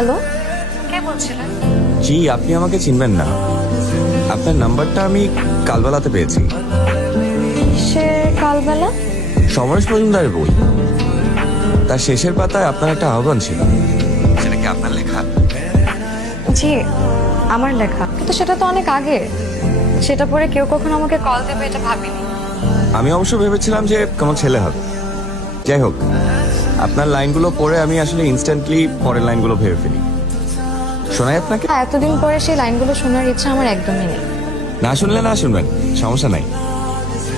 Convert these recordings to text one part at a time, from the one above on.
Hello, কে বলছিলেন? জি, আপনি আমাকে চিনবেন না। আপনার নাম্বারটা আমি কালবেলাতে পেয়েছি। সে কালবেলা? সমরেশ মজুমদারের বই, তার শেষের পাতায় আপনার একটা আহ্বান ছিল। সেটা কি আপনার লেখা? জি, আমার লেখা, কিন্তু সেটা তো অনেক আগে। সেটা পরে কেউ কখনো আমাকে কল দেবে এটা ভাবিনি। আমি অবশ্য ভেবেছিলাম যে কোনো ছেলে হবে। যাই হোক, আপনার লাইনগুলো পড়ে আমি আসলে ইনস্ট্যান্টলি পরের লাইনগুলো ভেবে ফেলি। শোনাই আপনাকে? এতদিন পরে সেই লাইনগুলো শোনার ইচ্ছা আমার একদমই নেই। না শুনলে না শুনবেন, সমস্যা নাই।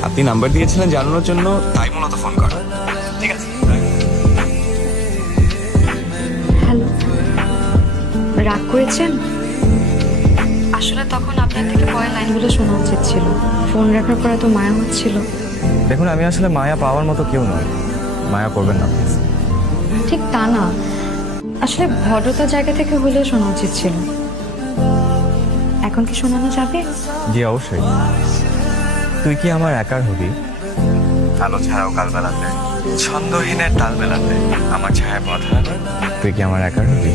আপনি নাম্বার দিয়েছিলেন জানানোর জন্য, তাই মূলত ফোন করা। ঠিক আছে। হ্যালো, রাগ করেছেন? আসলে তখন আপনার থেকে পরের লাইনগুলো শোনা উচিত ছিল। ফোন রাখার পরে তো মায়া হচ্ছিল। দেখুন, আমি আসলে মায়া পাওয়ার মতো কেউ নই। মায়া করবেন না প্লিজ। ঠিক তা না, আসলে ভদ্রতার জায়গা থেকে হলেও শোনা উচিত ছিল। এখন কি শোনানো যাবে? জি অবশ্যই। তুই কি আমার একার হবি? আলো ছাড়াও কালবেলাতে, ছন্দহীনের তালবেলাতে, আমার ছায়া পথ হারাবে। তুই কি আমার একার হবি?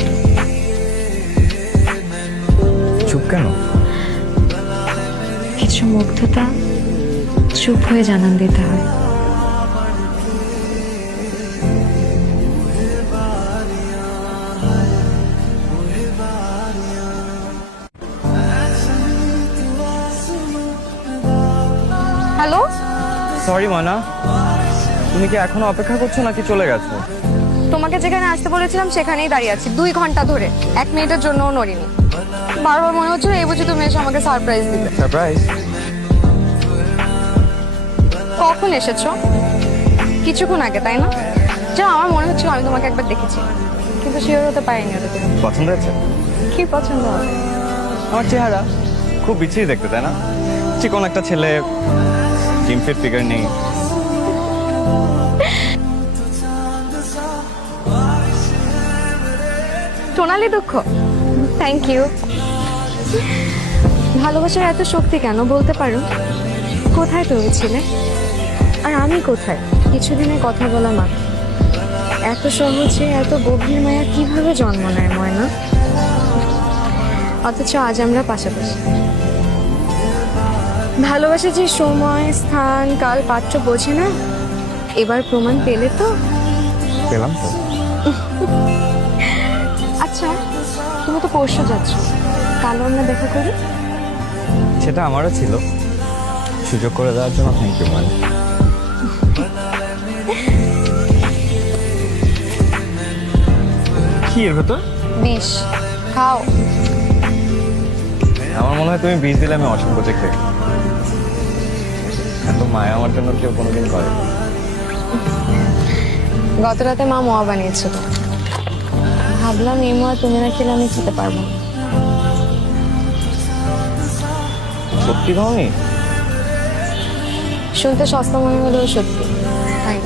চুপ কেন? কিছু মুগ্ধতা চুপ হয়ে জানান দিতে হয়। হ্যালো, সরি মানা, তুমি কি এখনো অপেক্ষা করছো নাকি চলে গেছো? তোমাকে যেখানে আসতে বলেছিলাম সেখানেই দাঁড়িয়ে আছি 2 ঘন্টা ধরে। 1 মিনিটের জন্যও নড়িনি। বারবার মনে হচ্ছিল এই বুঝি তুমি এসে আমাকে সারপ্রাইজ দিবে। সারপ্রাইজ? কখন এসেছো? কিছুক্ষণ আগে, তাই না? যা, আমার মনে হচ্ছিল আমি তোমাকে একবার দেখেছি, কিন্তু শিওর হতে পারিনি ওটা তুমি। পছন্দ হয়েছে? কি পছন্দ হবে? আমার চেহারা খুব বিচ্ছিরি দেখতে, তাই না? চিকন একটা ছেলে, জিম ফিট ফিগার নেই। সোনালি দুঃখ, থ্যাংক ইউ। ভালোবাসার এত শক্তি কেন বলতে পারো? কোথায় তুমি ছিলে আর আমি কোথায়? কিছুদিনের কথা বলা মাত্র এত সহজে এত গভীর মায়া কিভাবে জন্ম নেয় ময়না? অথচ আজ আমরা পাশাপাশি। ভালোবাসা যে সময়, স্থান, কাল, পাত্র বোঝে না, এবার প্রমাণ পেলে তো। পেলাম তো। আচ্ছা, তুমি তো পরশু যাচ্ছ, কাল আমরা দেখা করি। সেটা আমারও ছিল। সুযোগ করে দেওয়ার জন্য থ্যাংক ইউ মান। কি এর ভেতর? বিষ খাও। আমার মনে হয় তুমি বীজ দিলে আমি অসংকোচে খাই। এত মায়া আমার জন্য কেউ কোনোদিন করে। গত রাতে মা মোয়া বানিয়েছিল, ভাবলাম এই মোয়া তুমি না খেলে আমি খেতে পারবো না। সত্যি খাওনি? শুনতে সস্তা মনে হলেও সত্যি, তাই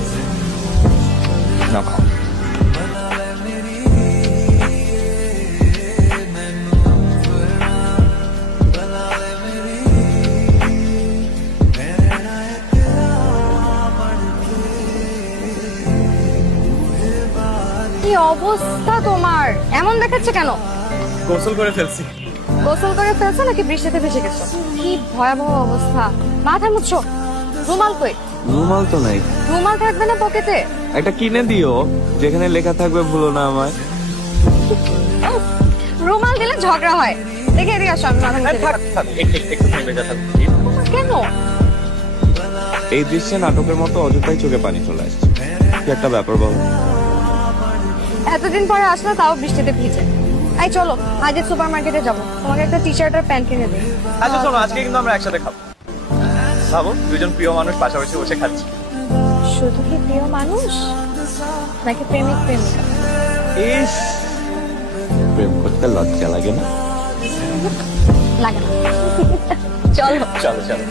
না খাও। কি অবস্থা তোমার? এমন দেখাচ্ছে কেন? গোসল করে ফেলছি। গোসল করে ফেলছো নাকি বৃষ্টিতে ভেসে গেছো? কি ভয়াবহ অবস্থা। মাথা মুছছো। রুমাল কই? রুমাল তো নাই। রুমাল থাকবে না পকেটে? একটা কিনে দিও, যেখানে লেখা থাকবে ভুলো না আমায়। রুমাল দিলে ঝগড়া হয়। দেখে এদিকে আসো, আমি মাথা মুছে দিই। একটু থেমে যা। কেন? এই দৃশ্যে নাটকের মতো অযথাই চোখে পানি চলে আসছে। কি একটা ব্যাপার বল। এতদিন পরে আসলে তাও বৃষ্টিতে ভিজে। এই চলো, আজ সুপার মার্কেটে যাবো, তোমাকে একটা টি শার্ট আর প্যান্ট কিনে দিই। আচ্ছা শোনো, আজকে কিন্তু আমরা একসাথে খাবো। ভাবো, দুজন প্রিয় মানুষ পাশাপাশি বসে খাচ্ছি। শুধু কি প্রিয় মানুষ নাকি প্রেমিক প্রেমিকা? ইস, প্রেম করতে লজ্জা লাগে না? লাগে না। চলো চলো চলো।